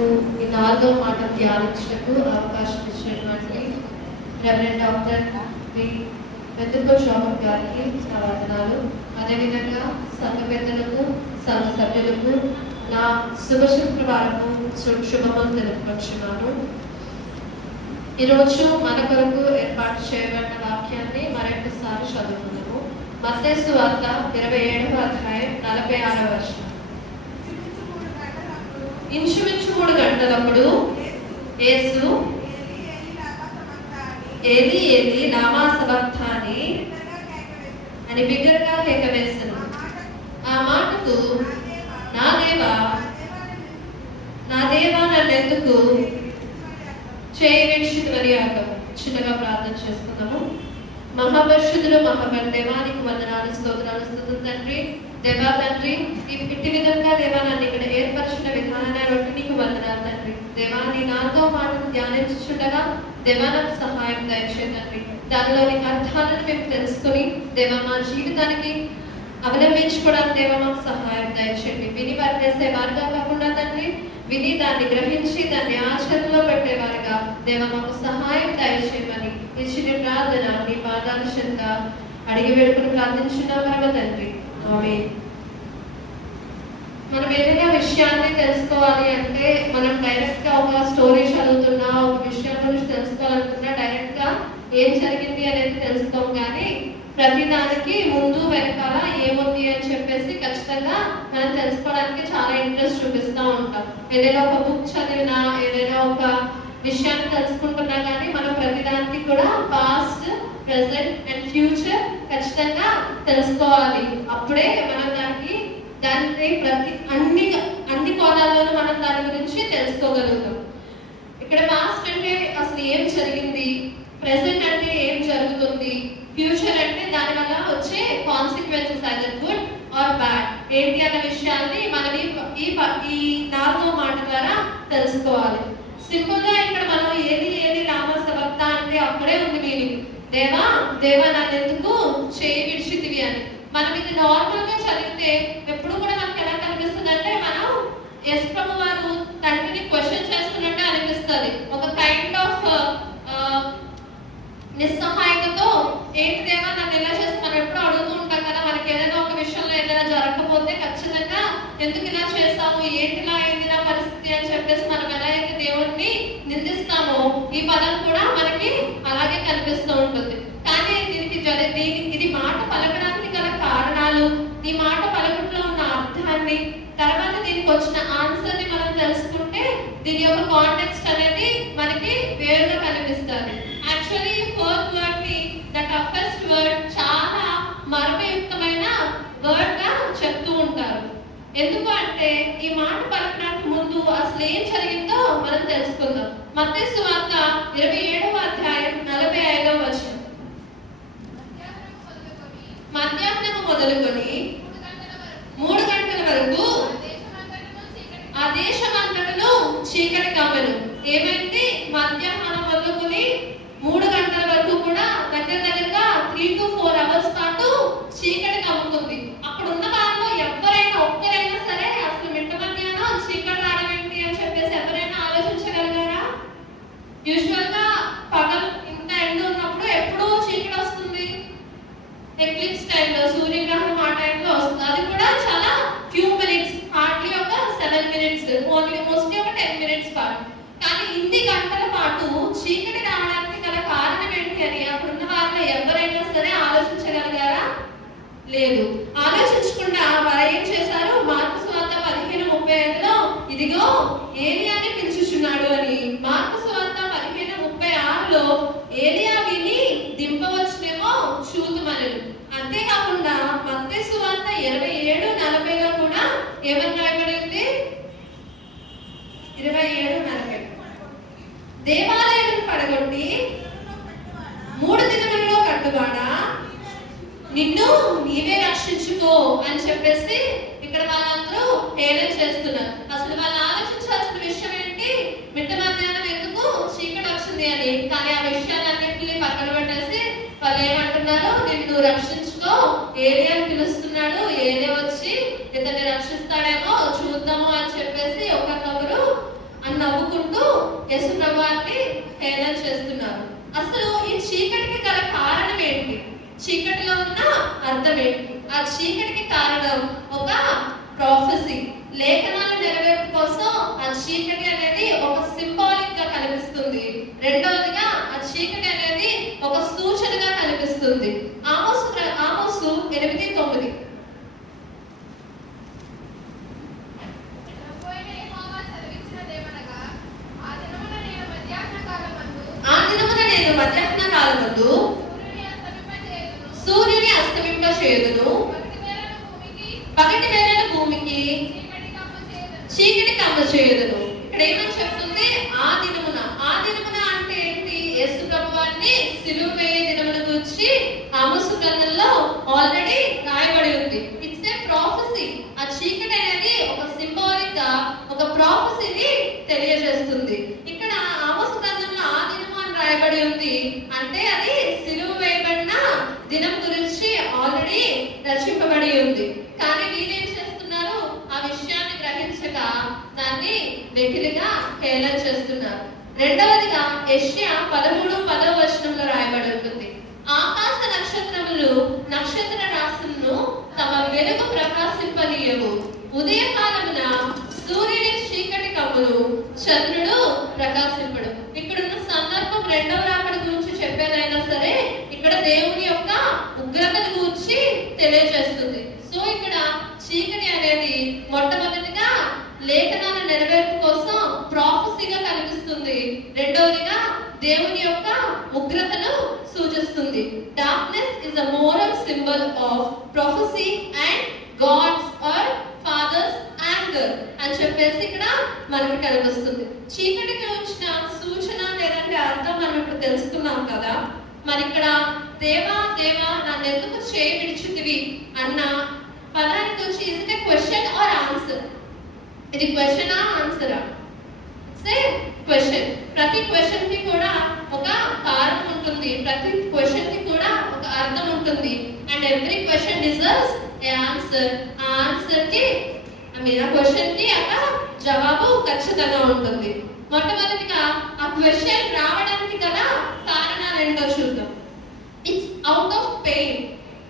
మనకు ఈ 4వ మాట ధ్యానించటకు అవకాశం ఇచ్చినటువంటి రెవరెండ్ డాక్టర్ వి పెద్దపో శోభన్ గారికి నా వందనాలు. అదేవిధంగా సంఘ పెద్దలకు, సంఘ సభ్యులకు నా శుభ శుక్రవారము శుభములు తెలుపుకొచ్చున్నాను. ఈరోజు మన కొరకు ఏర్పాటు చేయబడిన వాక్యాన్ని మరొకసారి చదువుకున్నాము. మత్తయి సువార్త 27వ అధ్యాయం 46వ వచనం. ఇంచుమించు 3 గంటలప్పుడు యేసు ఏలి ఏలి లామా సబక్తాని అని బిగ్గరగా కేక వేసెను. ఆ మాటకు నా దేవా నన్నెందుకు చేయవేక్షితువని అర్థం. చిన్నగా ప్రార్థన చేసుకుందాము. మహాపరిశుద్ధుడు దేవానికి వందనాలు, స్తోత్రాలు, స్తుతులు తండ్రి. దేవా తండ్రి, ఇట్టి విధంగా దేవా నన్ను ఇక్కడ ఏర్పరిచిన విధానాన్ని బట్టి నీకు వందనాలు తండ్రి. దేవా నీ 4వ మాటను ధ్యానించుండగా దేవా నాకు సహాయం దయచేయండి తండ్రి. దానిలోని అర్థాలను మేము తెలుసుకుని దేవా మా జీవితానికి అవలంబించుకోవడానికి దేవా మాకు సహాయం దయచేయండి. విని వారికేసే వారుగా కాకుండా తండ్రి, విని దాన్ని గ్రహించి దాన్ని ఆచరణలో పెట్టేవారుగా దేవా మాకు సహాయం దయచేయమని ఇచ్చిన ప్రార్థన నీ పాదాల చెంత అడిగి వేడుకుని ప్రార్థించున్నామా తండ్రి. ఆమేన్. మనం ఏదైనా విషయాన్ని తెలుసుకోవాలి అంటే మనం డైరెక్ట్ గా ఒక స్టోరీ చదువుతున్నా, ఒక విషయం గురించి తెలుసుకోవాలనుకున్నా డైరెక్ట్ గా ఏం జరిగింది అనేది తెలుసుకోం. కానీ ప్రతి దానికి ముందు వెనకాల ఏముంది అని చెప్పేసి ఖచ్చితంగా మనం తెలుసుకోవడానికి చాలా ఇంట్రెస్ట్ చూపిస్తూ ఉంటాం. ఏదైనా ఒక బుక్ చదివినా, ఏదైనా ఒక విషయాన్ని తెలుసుకుంటున్నా కానీ మనం ప్రతిదానికి కూడా పాస్ట్, ప్రెసెంట్ అండ్ ఫ్యూచర్ ఖచ్చితంగా తెలుసుకోవాలి. అప్పుడే మనం దాన్ని అన్ని కోణాల్లోనూ మనం దాని గురించి తెలుసుకోగలుగుతాం. ఇక్కడ పాస్ట్ అంటే అసలు ఏం జరిగింది, ప్రెసెంట్ అంటే ఏం జరుగుతుంది, ఫ్యూచర్ అంటే దాని వల్ల వచ్చే consequences either good or bad ఏంటి అన్న విషయాన్ని మనం ఈ 4వ మాట ద్వారా తెలుసుకోవాలి. సింపుల్ గా ఇక్కడ మనం ఏది లామా సబక్తా అంటే అప్పుడే ఉంది మీనింగ్. దేవా నన్నెందుకు చేయి విడిచితివి అని. మనం ఇది నార్మల్ గా చదివితే ఎప్పుడు కూడా మనకి ఎలా కనిపిస్తుంది అంటే మనం ఎస్ ప్రభు వారు తండ్రిని క్వశ్చన్ చేస్తున్నట్టు అనిపిస్తుంది. ఒక కైండ్ ఆఫ్ నిస్సహాయతతో ఏంటి దేవా నన్ను ఎలా చేసి మనం ఎప్పుడు అడుగుతూ ఉంటాం కదా. మనకి ఏదైనా ఒక విషయంలో ఏదైనా జరగకపోతే ఖచ్చితంగా ఎందుకు ఇలా చేస్తాము, ఏంటిలా అయింది నా పరిస్థితి అని చెప్పేసి మనం ఎలా అయితే దేవుడిని నిందిస్తామో ఈ పదం కూడా మనకి అలాగే కనిపిస్తూ ఉంటుంది. కానీ ఇది మాట పలకడానికి గల కారణాలు, ఈ మాట పలకట్లో ఉన్న అర్థాన్ని, తర్వాత దీనికి వచ్చిన ఆన్సర్ ని మనం తెలుసుకుంటే దీని యొక్క కాంటెక్స్ట్ అనేది మనకి వేరుగా కనిపిస్తుంది. యాక్చువల్లీ ఫోర్త్ వర్డ్ ని ద టఫెస్ట్ వర్డ్ చాలా మర్మయుక్తమైన వర్డ్ గా చెప్తూ ఉంటారు. ఎందుకు అంటే ఈ మాట పలకడానికి ముందు అసలు ఏం జరిగిందో మనం తెలుసుకుందాం. మత్తయి సువార్త 27వ అధ్యాయం 45వ వచనం. మధ్యాహ్నం మొదలుకొని 3 గంటల వరకు ఆ దేశమంతటను చీకటి కమ్మెను. ఏమైంది? మధ్యాహ్నం మొదలుకొని 3 గంటల వరకు కూడా దగ్గరగా 3 to 4 అవర్స్ పాటు చీకటి కమ్ముకుంది. అక్కడ ఉన్న వారిలో ఒక్కరైనా సరే అసలు మిట్ట మధ్యాహ్నం చీకటి రావడం ఏంటి అని చెప్పేసి ఎవరైనా ఆలోచించగలిగారా? యూజువల్ గా పగలు ఇంత ఎండ ఉన్నప్పుడు ఎప్పుడూ చీకటి వస్తుంది. ఎక్లిప్స్ టైంలో, సూర్యగ్రహణం ఆ టైంలో వస్తుంది. అది కూడా చాలా ఫ్యూ మినిట్స్, హార్డ్లీ ఒక 7 minutes, మోస్ట్లీ ఒక 10 minutes పాటు. కానీ ఇన్ని గంటల పాటు చీకటి రావడానికి గల కారణం ఏంటి అని అప్పుడున్న వారిలో ఎవరైనా సరే ఆలోచించగలిగారా? లేదు. ఆలోచించకుండా వారు ఏం చేశారు? మార్కు సువార్త 15:35లో ఇదిగో ఏలియాని పిలుచుచున్నాడు అని, మార్కు సువార్త 15:36లో ఏలియా విని దింపవచ్చునేమో చూతుమనను. అంతేకాకుండా మత్తయి సువార్త 27:40లో కూడా ఏమని రాయబడింది? 27:40 దేవాలయం పడగొట్టి 3 దినములలో కట్టువాడా నిన్ను నీవే రక్షించుకో అని చెప్పేసి ఇక్కడ వాళ్ళందరూ హేళన చేస్తున్నారు. అసలు వాళ్ళు ఆలోచించాల్సిన విషయం ఏంటి? మిట్ట మధ్యాహ్నం ఎందుకు చీకటి వచ్చింది అని. కానీ ఆ విషయాలన్నింటినీ పక్కన పెట్టేసి వాళ్ళు ఏమంటున్నారు? నిన్ను రక్షించుకో, ఏలియాని పిలుస్తున్నాడు, ఏలియా వచ్చి ఇతన్ని రక్షిస్తాడేమో చూద్దాము అని చెప్పేసి ఒకరినొకరు యేసు ప్రభువాన్ని హేళన చేస్తున్నారు. అసలు ఈ చీకటికి గల కారణం ఏంటి? చీకటిలో ఉన్న అర్థం ఏంటి? ఆ చీకటికి కారణం ఒక ప్రాఫెసీ, లేఖనాల నెరవేర్పు కోసం ఆ చీకటి అనేది ఒక సింబాలిక్ గా కనిపిస్తుంది. రెండవదిగా ఆ చీకటి అనేది ఒక సూచనగా కనిపిస్తుంది. ఆమోసు 8:9 ఆ దినమున నేను మధ్యాహ్న కాలమందు సూర్యుని అస్తమింప చేయుదును, పగటి వేళల భూమికి చీకటి కమ్మ చేయుదును. ఇక్కడ ఏమని చెప్తుంది? ఆ దినమున. ఆ దినమున అంటే ఏంటి? యేసు ప్రభువాన్ని సిలువ వేయే దినమున గురించి ఆమోసు గ్రంథంలో ఆల్రెడీ రాయబడి ఉంది. It's a prophecy. ఆ చీకటి అనేది ఒక సింబాలిక్ గా ఒక ప్రాఫెసీని తెలియజేస్తుంది. ఇక్కడ ఆమోసు గ్రంథంలో ఆ దినము అని రాయబడి ఉంది అంటే అది సిలువ వేయబడిన దినం గురించి ఆల్రెడీ రచింపబడి ఉంది. కానీ వీళ్ళేం చేస్తున్నారు? ఆ విషయాన్ని గ్రహించక దాన్ని వెకిలిగా హేళన చేస్తున్నారు. రెండవదిగా యెషయా 13:10 రాయబడి ఉంటుంది, ఆకాశ నక్షత్రములు నక్షత్ర రాశులను తమ వెలుగు ప్రకాశింపనీయవు, ఉదయకాలమున సూర్యుని చీకటి కమ్మును, చంద్రుడు ప్రకాశింపడు. ఇక్కడున్న సందర్భం రెండవ రాకడ గురించి చెప్పేదైనా సరే ఇక్కడ దేవుని యొక్క ఉగ్రతను గురించి తెలియజేస్తుంది. సో ఇక్కడ చీకటి అనేది మొట్టమొదటిగా లేఖనాల నెరవేర్పు కోసం ప్రాఫెసీగా కనిపిస్తుంది. రెండవదిగా దేవుని యొక్క ఉగ్రతను సూచిస్తుంది. Darkness is a moral symbol of prophecy and gods are fathers anger అని చెప్పేసి ఇక్కడ మనకి కనిపిస్తుంది. చీకటికి వచ్చిన సూచన లేదంటే అర్థం మనం ఇప్పుడు తెలుసుకున్నాం కదా. మరి ఇక్కడ దేవా దేవా నన్ను ఎందుకు చేయి విడిచితివి అన్న పదానికి వచ్చి is it a question or answer? ఇది క్వశ్చనా ఆన్సరా? సే క్వశ్చన్. ప్రతి క్వశ్చన్ కి కూడా ఒక కారణం ఉంటుంది, ప్రతి క్వశ్చన్ కి కూడా ఒక అర్థం ఉంటుంది. And every question deserves A answer. ఆ ఆన్సర్ కి ఆ క్వశ్చన్ కి ఒక జవాబు ఖచ్చితంగా ఉంటుంది. మొట్టమొదటిగా ఆ క్వశ్చన్ రావడానికి గల కారణాలు ఏంటో చూద్దాం. It's out of pain.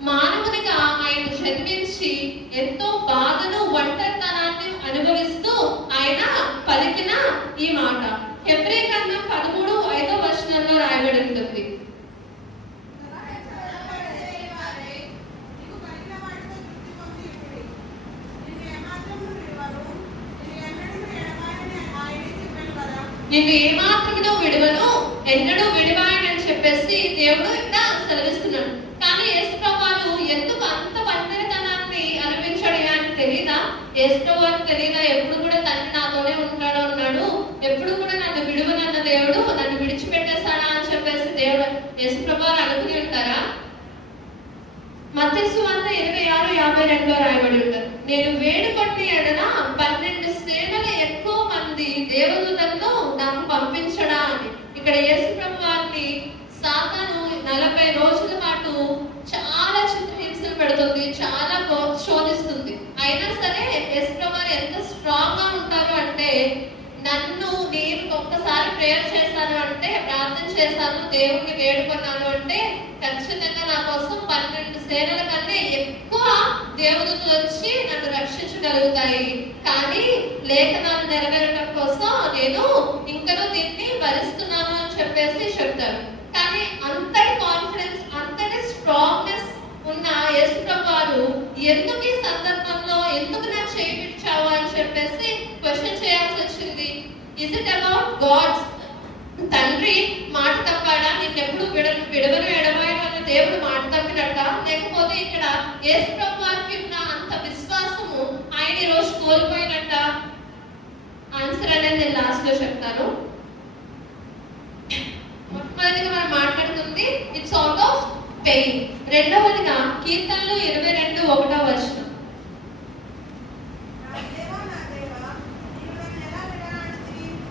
మానవునిగా ఆయన జన్మించి ఎంతో బాధను ఒంటరితనాన్ని అనుభవిస్తూ ఆయన పలికిన ఈ మాట హెబ్రీ గ్రంథం 13:5 రాయబడి ఉంటుంది. నిన్ను ఏమాత్రమునో విడువను, ఎన్నడూ విడివాయనని చెప్పేసి దేవుడు ఇక్కడ సెలవిస్తున్నాడు. కానీ యేసు ప్రభువు ఎందుకు అంత ఒంటరితనాన్ని అనుభవించాడు అని తెలీదా? యేసు ప్రభువుకి తెలీదా? ఎప్పుడు కూడా తండ్రి నాతోనే ఉంటాడు అన్నాడు, ఎప్పుడు కూడా నన్ను విడువనన్న దేవుడు నన్ను విడిచిపెట్టేశాడా అని చెప్పేసి దేవుడు యేసు ప్రభువు అనుకుని ఉంటారా? మత్తయి సువార్త 26:52 రాయబడి ఉంటారు, నేను వేడుకొట్టి ఎడల 12 సేనల ఎక్కువ మంది దేవదూతలను నాకు పంపించడా అని. ఇక్కడ యేసు ప్రభువాన్ని సాతాను 40 రోజుల పాటు చాలా చిత్రహింసలు పెడుతుంది, చాలా శోధిస్తుంది. అయినా సరే యేసు ప్రభువు ఎంత స్ట్రాంగ్ గా ఉంటారు అంటే, నేను ఒక్కసారి ప్రేయర్ చేశాను అంటే, ప్రార్థన చేశాను, దేవుణ్ణి వేడుకున్నాను అంటే ఖచ్చితంగా నా కోసం 12 సేనల కన్నా ఎక్కువ దేవదూతలు వచ్చి నన్ను రక్షించగలుగుతాయి. కానీ లేఖనాలు నెరవేరడం కోసం నేను ఇంకనూ దీన్ని భరిస్తున్నాను అని చెప్పేసి చెప్తారు. కానీ అంతటి కాన్ఫిడెన్స్, అంతటి స్ట్రాంగ్నెస్ ఉన్న యేసు ప్రభువు ఎందుకు ఈ సందర్భంలో ఎందుకు నాకు చేయించావు అని చెప్పేసి క్వశ్చన్ చేయాల్సి వచ్చింది. Is it about gods? తండ్రి మాట తప్పాడా? నిన్నెప్పుడు విడవను ఎడబాయను అన్న దేవుడు మాట తప్పినట్ట? లేకపోతే ఇక్కడ యేసు ప్రభువుకి ఉన్న అంత విశ్వాసము ఆయన ఈ రోజు కోల్పోయినట్ట? ఆన్సర్ అనేది నేను లాస్ట్ లో చెప్తాను. మొట్టమొదటిగా మనం మాట్లాడుతుంది ఇట్స్ అవుట్ ఆఫ్ పెయిన్. రెండవదిగా కీర్తనలు 22:1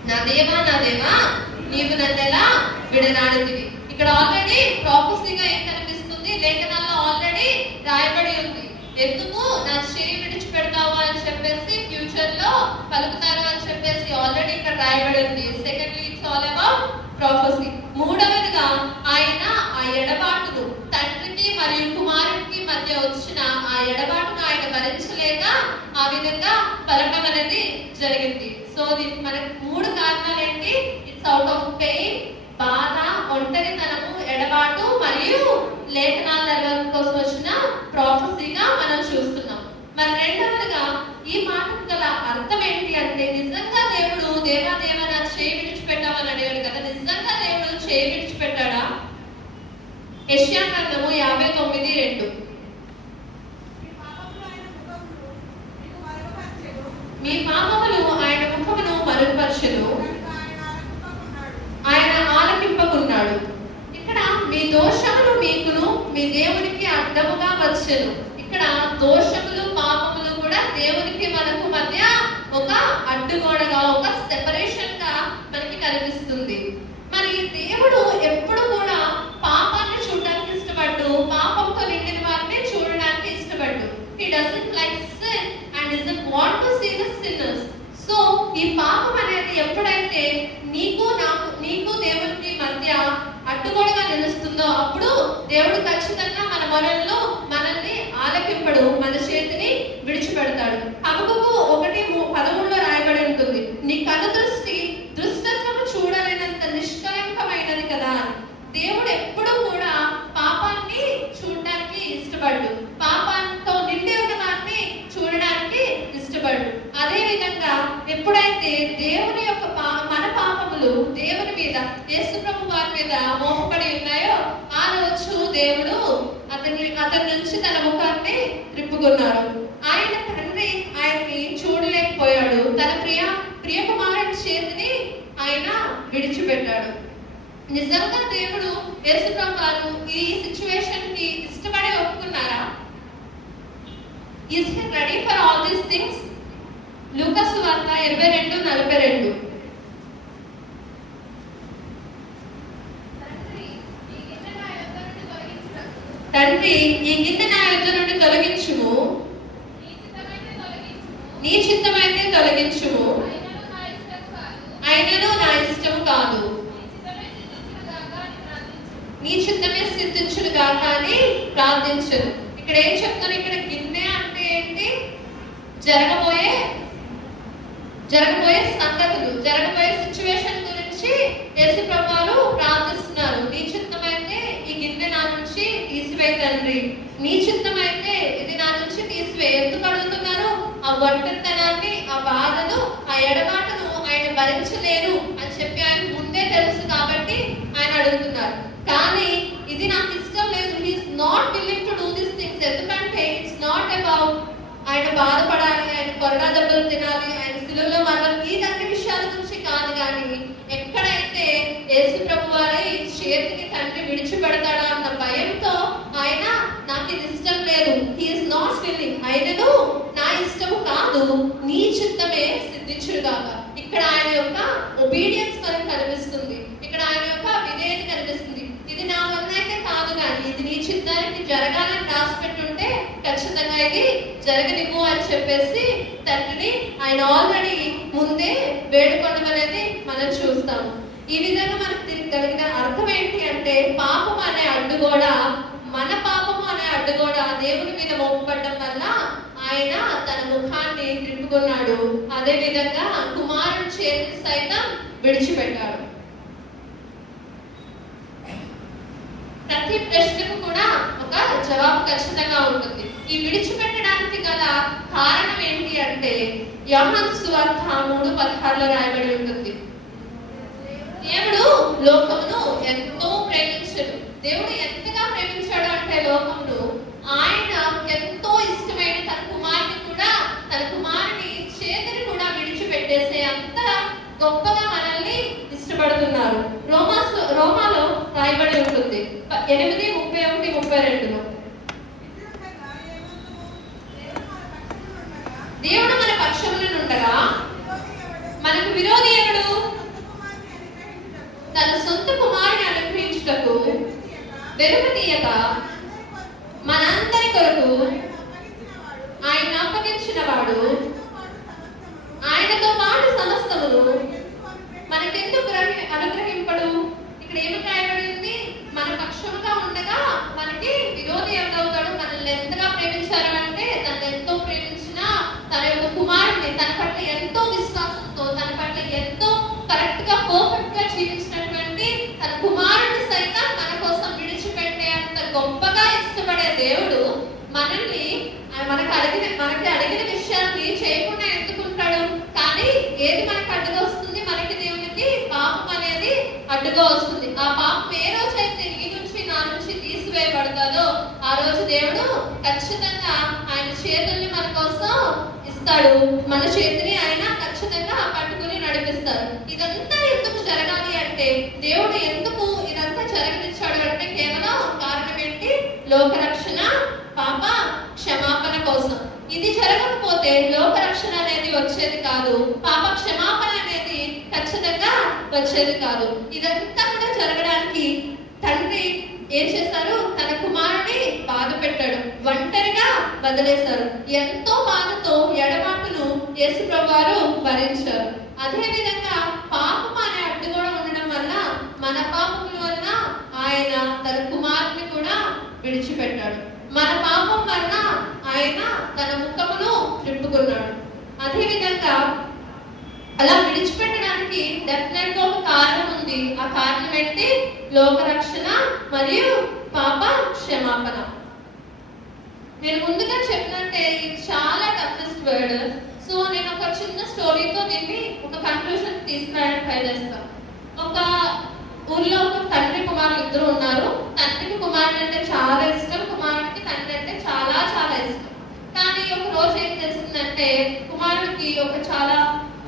నా దేవా నా దేవా నీవు నన్ను ఎలా విడనాడితివి. ఇక్కడ ఆల్రెడీ ప్రాఫెసీగా ఏం కనిపిస్తుంది? లేఖనాల్లో ఆల్రెడీ రాయబడి ఉంది. ఎందుకు నా చేయి విడిచిపెడతావు అని చెప్పేసి ఫ్యూచర్ లో పలుకుతారు అని చెప్పేసి ఆల్రెడీ ఇక్కడ రాయబడి ఉంది. Secondly it's all about ప్రొఫెసీ. మూడవదిగా ఆయన ఆ ఎడబాటును, తండ్రికి మరియు కుమారుడికి మధ్య వచ్చిన ఆ ఎడబాటును ఆయన భరించలేక ఆ విధంగా పలకడం అనేది జరిగింది. సో దీనికి మనకి 3 కారణాలు ఏంటి? ఇట్స్ అవుట్ ఆఫ్ పెయిన్, బాధ, ఒంటరితనము, ఎడబాటు మరియు లేఖనాల నెరవేర్పు కోసం వచ్చిన ప్రొఫెసీగా మనం చూస్తున్నాం. మరి రెండవదిగా ఈ మాటకు గల అర్థం ఏంటి అంటే, నిజంగా దేవుడు దేవా నా చేయి విడిచిపెట్టామని అడిగాడు కదా, నిజంగా దేవుడు చేయి విడిచిపెట్టాడా? యెషయా గ్రంథము 59:2. మీ పాపములు ఆయన ముఖమును మరుగుపరచెను, ఆయన ఆలకింపకున్నాడు. ఇక్కడ మీ దోషములు మీకును మీ దేవునికి అడ్డముగా వచ్చెను. ఇక్కడ దోషములు పాపములు కూడా దేవునికి మనకు మధ్య ఒక అడ్డుగోడగా, ఒక సెపరేషన్ గా మనకి కనిపిస్తుంది. మరి దేవుడు ఎప్పుడు కూడా పాపాన్ని చూడడానికి ఇష్టపడ్డు, పాపంతో నిండిన వారిని చూడడానికి ఇష్టపడ్డు. He doesn't like sin and doesn't want to see the sinners. So ఈ పాపం అనేది ఎప్పుడైతే నీకు దేవునికి మధ్య అడ్డుగోడగా నిలుస్తుందో అప్పుడు దేవుడు ఖచ్చితంగా మన మొరల్లో మనల్ని ఆలకింపడు, మన చేతిని విడిచిపెడతాడు. హబక్కూకు 1:13 రాయబడి ఉంటుంది, నీ కనుదృష్టి దుష్టత్వము చూడలేనంత నిష్కలంకమైనది కదా. దేవుడు ఎప్పుడు కూడా పాపాన్ని చూడడానికి ఇష్టపడ్డు, పాపాలతో నిండి ఉన్న వారిని చూడడానికి ఇష్టపడ్డు. అదే విధంగా ఎప్పుడైతే దేవుని యొక్క మన పాపములు దేవుని మీద, యేసు ప్రభు వారి మీద మోపబడి ఉన్నాయో ఆ రోజు దేవుడు అతని నుంచి తన ముఖాన్ని త్రిప్పుకున్నారు. ఆయన తండ్రి ఆయన్ని చూడలేకపోయాడు, తన ప్రియ కుమారుడి చేతిని ఆయన విడిచిపెట్టాడు. నిజంగా దేవుడు యేసు ప్రభు వారు ఈ సిచ్యువేషన్ కి ఇష్టపడి ఒప్పుకున్నారా? Is he ready for all these things? లూకా సువార్త 22:42. తండ్రి ఈ గిన్నె నా యొద్ద నుండి తొలగించుము, నీ చిత్తమైతే తొలగించుము, అయినను నా ఇష్టము కాదు, నీ చిత్తమే సిద్ధించును గాక అని ప్రార్థించను. ఇక్కడ ఏం చెప్తాను? ఇక్కడ గిన్నె అంటే ఏంటి? జరగబోయే సంగతులు, జరగబోయే సిచ్యువేషన్ గురించి యేసు ప్రభువారు ప్రార్థిస్తున్నారు. నీ చిత్తమైతే ఈ గిన్నె నా నుంచి తీసివేయి తండ్రి, నీ చిత్తమైతే ఇది నా నుంచి తీసివేయి. ఎందుకు అడుగుతున్నారు? ఆ ఒంటరితనాన్ని, ఆ బాధను, ఆ ఎడబాటును ఆయన భరించలేరు అని చెప్పి ఆయన ముందే తెలుసు కాబట్టి ఆయన అడుగుతున్నారు. కానీ ఇది నాకు ఇష్టం లేదు, he is not willing to do this things. ఎందుకంటే ఇట్స్ నాట్ అబౌట్ ఆయన బాధపడాలి, ఆయన కొరడా దెబ్బలు తినాలి, ఆయన శిలువలో మరణం, ఇదన్ని విషయాల గురించి కాదు. కానీ ఎక్కడైతే యేసు ప్రభు వారి చేతిని తండ్రి విడిచిపెడతాడా అన్న భయంతో ఆయన నాకు ఇది ఇష్టం లేదు, హీఈస్ నాట్ విల్లింగ్, ఆయనను నా ఇష్టము కాదు నీ చిత్తమే సిద్ధించుగాక. ఇక్కడ ఆయన యొక్క ఒబీడియన్స్ మనకు కనిపిస్తుంది, ఇక్కడ ఆయన యొక్క విధేయత కనిపిస్తుంది. ఇది నా వల్ల అయితే కాదు, కానీ ఇది నీ చిత్తానికి జరగాలని రాసిపెట్టుంటే ఖచ్చితంగా ఇది జరగనివ్వు అని చెప్పేసి తండ్రిని ఆయన ఆల్రెడీ ముందే వేడుకోవడం అనేది మనం చూస్తాము. ఈ విధంగా మనకు దీనికి కలిగిన అర్థం ఏంటి అంటే, పాపం అనే అడ్డుగోడ, మన పాపము అనే అడ్డుగోడ దేవుని మీద మోపబడడం వల్ల ఆయన తన ముఖాన్ని త్రిప్పుకున్నాడు. అదే విధంగా కుమారుడి చేతిని సైతం విడిచిపెట్టాడు. ప్రతి ప్రశ్నకు కూడా ఒక జవాబు ఖచ్చితంగా ఉంటుంది. ఈ విడిచిపెట్టడానికి గల కారణం ఏంటి అంటే, యోహాను సువార్త 3:16 రాయబడి ఉంటుంది, దేవుడు లోకమును ఎంతో ప్రేమించాడు. దేవుడు ఎంతగా ప్రేమించాడు అంటే లోకమును, ఆయన ఎంతో ఇష్టమైన తన కుమారుని చేతిని కూడా విడిచిపెట్టేసే అంత గొప్పగా మనల్ని ఇష్టపడుతున్నారు. రోమాలో రాయబడి ఉంటుంది 8:31-32. దేవుడు మన పక్షమున ఉండగా మనకు విరోధి ఎవడు? తన సొంత కుమారుని అనుగ్రహించుటకు వెలుగుతీయక మనందరి కొరకు ఆయన అప్పగించిన వాడు, ఆయనతో పాటు సమస్తమును మనకెందుకు అనుగ్రహింపడు. ఇక్కడ ఏమి రాయబడింది? మన పక్షముగా ఉండగా మనకి విరోధి ఎవరవుతాడు? మనల్ని ఎంతగా ప్రేమించారు అంటే, తను ఎంతో ప్రేమించిన తన యొక్క కుమారుడిని, తన పట్ల ఎంతో విశ్వాసంతో, తన పట్ల ఎంతో కరెక్ట్ గా పర్ఫెక్ట్ గా జీవించినటువంటి తన కుమారుడిని సైతం మన కోసం విడిచిపెట్టే అంత గొప్పగా ఇష్టపడే దేవుడు మనల్ని మనకి అడిగిన విషయాన్ని చేయకుండా ఎందుకుంటాడు? కానీ ఏది మనకి అడ్డుగా వస్తుంది? మనకి దేవునికి పాపం అనేది అడ్డుగా వస్తుంది. ఆ పాపం ఏ రోజైతే నీ నుంచి నా నుంచి తీసివేయబడతాదో ఆ రోజు దేవుడు ఖచ్చితంగా ఆయన చేతుల్ని మన కోసం ఇస్తాడు. మన చేతిని ఆయన ఖచ్చితంగా పట్టుకుని నడిపిస్తారు. ఇదంతా ఎందుకు జరగాలి అంటే, దేవుడు ఎందుకు ఇదంతా జరగనిచ్చాడు అంటే కేవలం కారణం ఏంటి? లోకరక్షణ, పాప క్షమాపణ కోసం. ఇది జరగకపోతే లోకరక్షణ అనేది వచ్చేది కాదు, పాప క్షమాపణ అనేది ఖచ్చితంగా వచ్చేది కాదు. ఇదంతా కూడా జరగడానికి తండ్రి ఏం చేశారు? తన కుమారుని బాధ పెట్టాడు, ఒంటరిగా వదిలేశారు. ఎంతో బాధతో ఎడమాటును యేసు ప్రభువారు భరించారు. అదే విధంగా పాపం అనే అడ్డు కూడా ఉండడం వల్ల, మన పాపముల వల్ల ఆయన తన కుమారుని కూడా విడిచిపెట్టాడు. మన పాపం వల్ల ఆయన తన ముఖమును త్రిప్పుకున్నాడు. అదే విధంగా అలా విడిచిపెట్టడానికి డెఫినెట్ గా ఒక కారణం ఉంది. ఆ కారణం ఏంటి? లోకరక్షణ మరియు పాప క్షమాపణ. నేను ముందుగా చెప్పినట్టే ఇది చాలా టఫెస్ట్ వర్డ్. సో నేను ఒక చిన్న స్టోరీతో దీన్ని ఒక కన్క్లూషన్ తీసుకురావడానికి ట్రై చేస్తాను. ఒక ఊర్లో ఒక తండ్రి కుమారులు ఇద్దరు ఉన్నారు. తండ్రికి కుమారుడు అంటే చాలా ఇష్టం, కుమారుడికి తండ్రి అంటే చాలా చాలా ఇష్టం. కానీ ఒక రోజు ఏం తెలిసిందంటే, కుమారుడికి ఒక చాలా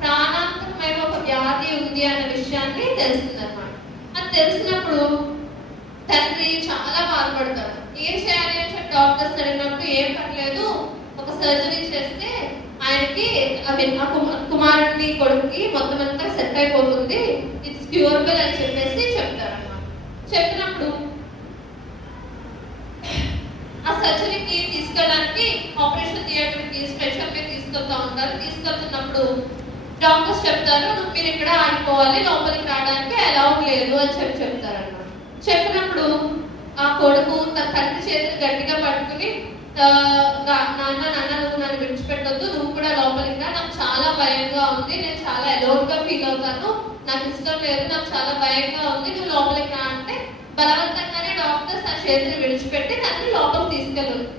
ప్రాణాంతకమైన ఒక వ్యాధి ఉంది అనే విషయాన్ని తెలిసిందన్నమాట. అది తెలిసినప్పుడు తండ్రి చాలా బాధపడతాడు. ఏం చేయాలి అని చెప్పి డాక్టర్స్ అడిగినప్పుడు ఏం పర్లేదు, ఒక సర్జరీ చేస్తే ఆయనకి కుమారుడిని కొడుకుకి మొత్తం అంతా సెట్ అయిపోతుంది, ఇట్స్ క్యూరబుల్ అని చెప్పేసి చెప్తారు అన్నమాట. చెప్పినప్పుడు ఆ సర్జరీకి తీసుకెళ్ళడానికి ఆపరేషన్ థియేటర్కి స్ట్రెచర్ మీద తీసుకెళ్తా ఉంటారు. తీసుకెళ్తున్నప్పుడు డాక్టర్స్ చెప్తారు, మీరు ఇక్కడ ఆగిపోవాలి, లోపలికి రావడానికి అలౌడ్ లేదు అని చెప్తారు అన్నమాట. చెప్పినప్పుడు ఆ కొడుకు తన తండ్రి చేతిని గట్టిగా పట్టుకుని, నాన్న నువ్వు నన్ను విడిచిపెట్టొద్దు, నువ్వు కూడా లోపలికి రా, నాకు చాలా భయంగా ఉంది, నేను చాలా అలోన్ గా ఫీల్ అవుతాను, నాకు ఇష్టం లేదు, నాకు చాలా భయంగా ఉంది, నువ్వు లోపలికి రా అంటే బలవంతంగానే డాక్టర్స్ ఆ చేతిని విడిచిపెట్టి తనని లోపలికి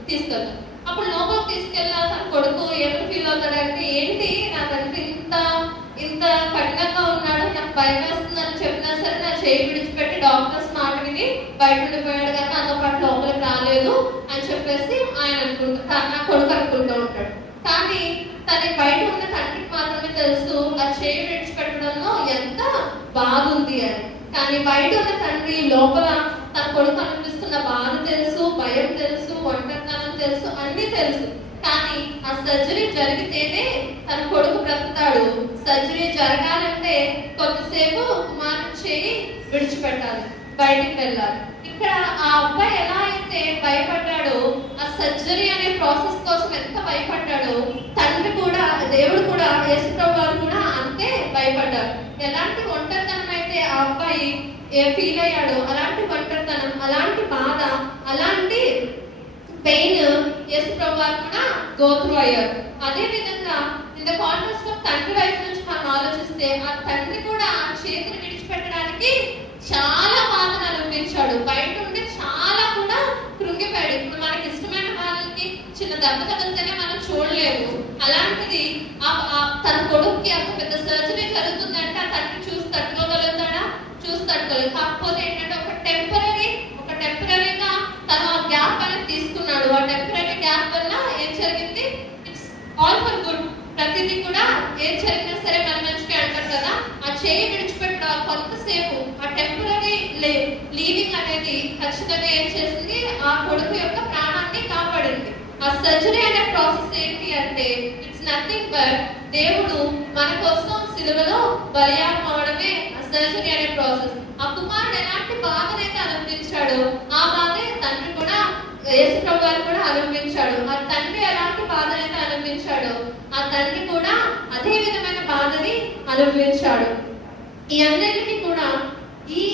తీసుకెళ్తారు. అప్పుడు లోపలికి తీసుకెళ్ళా తన కొడుకు ఎవరు ఫీల్ అవుతాడంటే, ఏంటి నా తండ్రి ఇంత కఠినంగా ఉన్నాడు, నాకు భయం వేస్తుందని చెప్పినా సరే నా చేయి విడిచిపెట్టి డాక్టర్స్ మాట విని బయట ఉండిపోయాడు కానీ నాతో పాటు లోపలికి రాలేదు అని చెప్పేసి ఆయన నా కొడుకు అనుకుంటూ ఉంటాడు. కానీ తనకి బయట ఉన్న తండ్రికి మాత్రమే తెలుసు ఆ చేయి విడిచిపెట్టడంలో ఎంత బాగుంది అని. కానీ బయట ఉన్న తండ్రి లోపల తన కొడుకు అనిపిస్తున్న బాధ తెలుసు, భయం తెలుసు, ఒంటరితనం తెలుసు, అన్ని తెలుసు. కానీ ఆ సర్జరీ జరిగితేనే తన కొడుకు బ్రతుకుతాడు. సర్జరీ జరగాలంటే కొద్దిసేపు కుమారుని చేయి విడిచిపెట్టాలి, బయటికి వెళ్ళాలి. ఇక్కడ ఆ అబ్బాయి ఎలా అయితే భయపడ్డాడో, ఆ సర్జరీ అనే ప్రాసెస్ కోసం ఎంత భయపడ్డాడో, తండ్రి కూడా, దేవుడు కూడా, యేసుప్రభువు వారు కూడా అంతే భయపడ్డారు. ఎలాంటి ఒంటరితనం అయితే ఆ అబ్బాయి ఫీల్ అయ్యాడో, అలాంటి ఒంటరితనం, అలాంటి బాధ, అలాంటి పెయిన్ యేసుప్రభువు వారు కూడా గో త్రూ అయ్యారు. అదే విధంగా ఇన్ ద కాంటెక్స్ట్ ఆఫ్ తండ్రి వైపు నుంచి మనం ఆలోచిస్తే, ఆ తండ్రి కూడా ఆ చేతిని విడిచిపెట్టడానికి చాలా బాధను అనుభవించాడు. బయట ఉండి చాలా కూడా కృంగిపోయాడు. ఇప్పుడు మనకి ఇష్టమైన వాళ్ళకి చిన్న దెబ్బ తగిలితేనే మనం చూడలేము. అలాంటిది తన కొడుకుకి అంత పెద్ద సర్జరీ జరుగుతుందంటే ఆ తండ్రి చూసి తట్టుకోగలుగుతాడా? చూసి తట్టుకోలేదు. కాకపోతే ఏంటంటే ఒక టెంపరీగా తను ఆ గ్యాప్ అనేది తీసుకున్నాడు. ఆ టెంపరీ గ్యాప్ వల్ల ఏం జరిగింది? It's all for good. ప్రతిదీ కూడా ఏం జరిగినా సరే మన మంచిగా అంటారు కదా. ఆ చేయి విడిచిపెట్ట కొంతసేపు ఆ టెంపరీ లీవింగ్ అనేది ఖచ్చితంగా ఏం చేసింది? ఆ కొడుకు యొక్క ప్రాణాన్ని కాపాడింది. ఆ సర్జరీ అనే ప్రాసెస్ ఏంటి అంటే, ఇట్స్ నథింగ్ బట్ దేవుడు మన కోసం సిలువలో బలియాగం అవడమే ఆ సర్జరీ అనే ప్రాసెస్. ఆ కుమారుడు ఎలాంటి బాధనైతే అనుభవించాడో, ఆ బాధే తండ్రి కూడా, యేసుప్రభువు వారు కూడా అనుభవించాడు. ఆ తండ్రి ఎలాంటి బాధనైతే అనుభవించాడో, ఆ తండ్రి కూడా అదే విధమైన బాధని అనుభవించాడు. ఈ అన్నిటికీ కూడా ఈ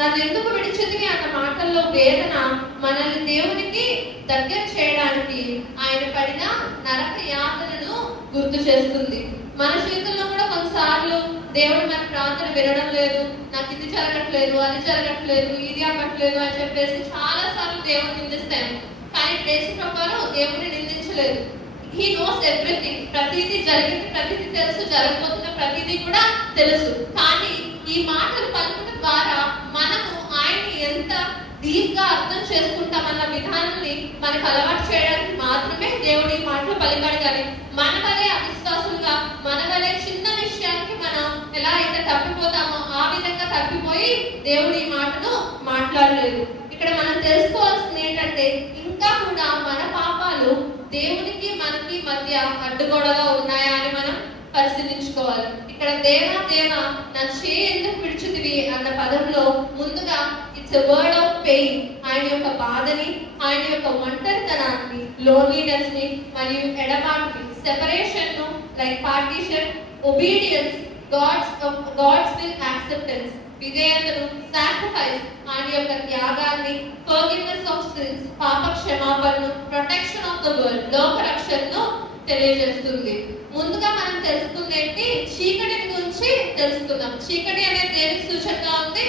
నన్ను ఎందుకు విడిచితివి అన్న మాటల్లో వేదన మనల్ని దేవునికి దగ్గర చేయడానికి ఆయన పడిన నరక యాతనను గుర్తు చేస్తుంది. మన జీవితంలో కూడా కొన్నిసార్లు దేవుడు మన ప్రార్థన వినడం లేదు, నాకు ఇది జరగట్లేదు, అది జరగట్లేదు, ఇది అవ్వట్లేదు అని చెప్పేసి చాలా సార్లు దేవుని నిందిస్తాము. కానీ ప్లేస్ ప్రకారం దేవుని నిందించలేదు. He knows everything. ప్రతిదీ జరిగింది, ప్రతిదీ తెలుసు, జరగబోతున్న ప్రతిదీ కూడా తెలుసు. కానీ ఈ మాటలు పలుకుట ద్వారా మనము ఆయన్ని ఎంత డీప్ గా అర్థం చేసుకుంటామన్న విధానాన్ని మనకు అలవాటు చేయడానికి మాత్రమే దేవుడు ఈ మాటలు పలికాడు. కానీ మన వలే అవిశ్వాసులుగా, మన వలే చిన్న విషయానికి మనం ఎలా అయితే తప్పిపోతామో ఆ విధంగా తప్పిపోయి దేవుడు ఈ మాటను మాట్లాడలేదు. ఇక్కడ మనం తెలుసుకోవాల్సింది ఏంటంటే, ఇంకా కూడా మన పాపాలు దేవునికి మనకి మధ్య అడ్డుగోడగా ఉన్నాయా అని మనం పరిశీలించుకోవాలి. ఇక్కడ దేవా దేవా నా చేయి ఎందుకు విడిచితివి అన్న పదంలో ముందుగా it's a word of pain. ఆయన యొక్క బాధని, ఆయన యొక్క ఒంటరితనాన్ని, లోన్లీనెస్ ని మరియు ఎడబాటుని, సెపరేషన్ ను, like partition, obedience, God's will acceptance, విధేయతను, సాక్రిఫైస్, ఆయన యొక్క త్యాగాన్ని, ఫర్గివ్నెస్ ఆఫ్ సిన్స్, పాప క్షమాపణను, ప్రొటెక్షన్ ఆఫ్ ద వరల్డ్, లోక రక్షణను తెలియజేస్తుంది. ముందుగా మనం తెలుసుకుందేంటి, చీకటిని గురించి తెలుసుకుందాం. చీకటి అనేది దేనికి సూచనగా ఉంది?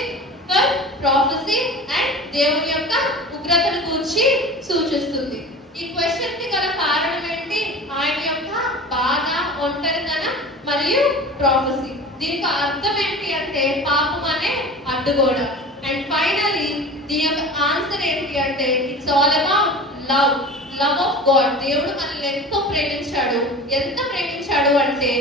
ఫర్ ప్రాఫెసీ అండ్ దేవుని యొక్క ఉగ్రతను గురించి సూచిస్తుంది. ఈ క్వశ్చన్ కి గల కారణం ఏంటి? ఆయన యొక్క బాధ, ఒంటరితనం మరియు ప్రాఫెసీ. దీనికి అర్థం ఏంటి అంటే పాపం అనే అడ్డుగోడ. అండ్ ఫైనలీ దీని యొక్క ఆన్సర్ ఏంటి అంటే it's all about love of God. దేవుడు మనల్ని ఎంతో ప్రేమించాడు. ఎంత ప్రేమించాడు అంటే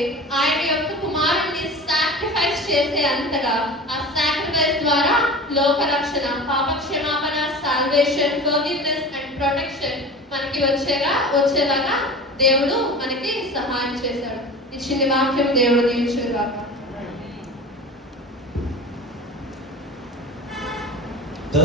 ఆయన యొక్క కుమారుణ్ణి సాక్రిఫైస్ చేసే అంతగా, ఆ సాక్రిఫైస్ ద్వారా లోక రక్షణ, పాప క్షమాపణ, సాల్వేషన్, ఫర్గివ్నెస్ అండ్ ప్రొటెక్షన్ మనకి వచ్చేలాగా దేవుడు మనకి సహాయం చేశాడు. ఈ చిన్న వాక్యం దేవుడు దీవించుగాక. The